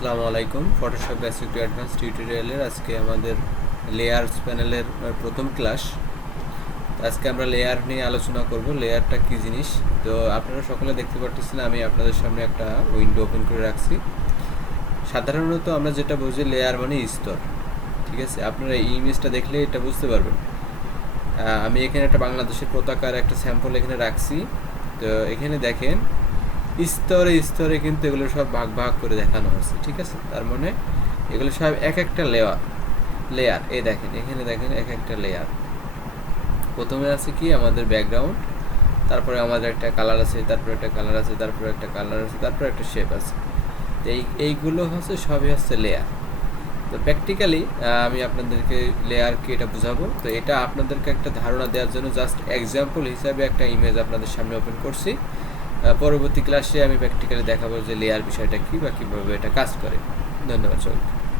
আসসালামু আলাইকুম। Photoshop basic to advance টিউটোরিয়ালের আজকে আমাদের লেয়ারস প্যানেলের প্রথম ক্লাস। আজকে আমরা লেয়ার নিয়ে আলোচনা করব। লেয়ারটা কী জিনিস? তো আপনারা সকলে দেখতে পাচ্ছেন আমি আপনাদের সামনে একটা উইন্ডো ওপেন করে রাখছি। সাধারণত আমরা যেটা বুঝি লেয়ার মানে স্তর, ঠিক আছে? আপনারা এই ইমেজটা দেখলে এটা বুঝতে পারবেন। আমি এখানে একটা বাংলাদেশের পতাকার একটা স্যাম্পল এখানে রাখছি। তো এখানে দেখেন স্তরে স্তরে কিন্তু এগুলো সব ভাগ ভাগ করে দেখানো হয়েছে, ঠিক আছে? তার মানে এগুলো সব এক একটা লেয়ার। এই দেখেন, এখানে দেখেন এক একটা লেয়ার। প্রথমে আছে কি আমাদের ব্যাকগ্রাউন্ড, তারপরে আমাদের একটা কালার আছে, তারপরে একটা কালার আছে, তারপরে একটা কালার আছে, তারপরে একটা শেপ আছে। তো এইগুলো হচ্ছে সবই হচ্ছে লেয়ার। তো প্র্যাকটিক্যালি আমি আপনাদেরকে লেয়ারকে এটা বোঝাবো। তো এটা আপনাদেরকে একটা ধারণা দেওয়ার জন্য জাস্ট এক্সাম্পল হিসাবে একটা ইমেজ আপনাদের সামনে ওপেন করছি। পরবর্তী ক্লাসে আমি প্র্যাকটিক্যালি দেখাবো যে লেয়ার বিষয়টা কী বা কীভাবে এটা কাজ করে। ধন্যবাদ সবাইকে।